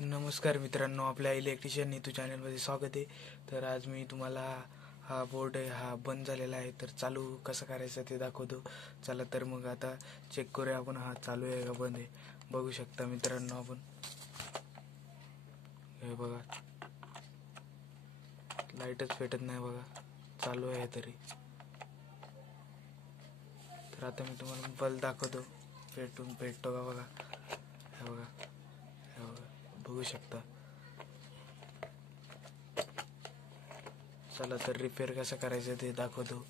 नमस्कार मित्रांनो, आपल्या इलेक्ट्रिशियन नीतू चॅनलमध्ये स्वागत आहे. तर आज मी तुम्हाला हा बोर्ड आहे हा बंद झालेला आहे, तर चालू कसं करायचं ते दाखवतो. चला तर मग आता चेक करूया आपण हा चालू आहे का बंद आहे. बघू शकता मित्रांनो, आपण हे बघा लाईटच पेटत नाही बघा, चालू आहे तरी. तर आता मी तुम्हाला बल्ब दाखवतो, पेटतो का बघा. हे बघा, हे बघा, बघू शकता. चला तर रिपेअर कसं करायचं ते दाखवतो.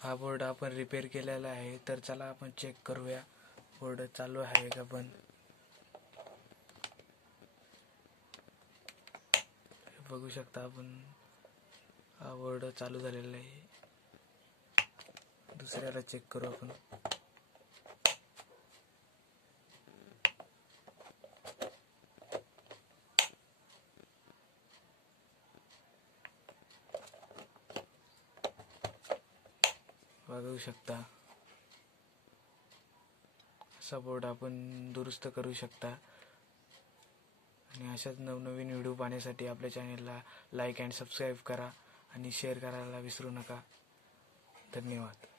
हा बोर्ड आपण रिपेअर केलेला आहे, तर चला आपण चेक करूया बोर्ड चालू आहे का बंद. बघू शकता आपण, हा बोर्ड चालू झालेला आहे. दुसऱ्याला चेक करू आपण. बघू शकता, असा बोर्ड आपण दुरुस्त करू शकता. आणि अशाच नवनवीन व्हिडिओ पाहण्यासाठी आपल्या चॅनेलला लाईक अँड सबस्क्राईब करा आणि शेअर करायला विसरू नका. धन्यवाद.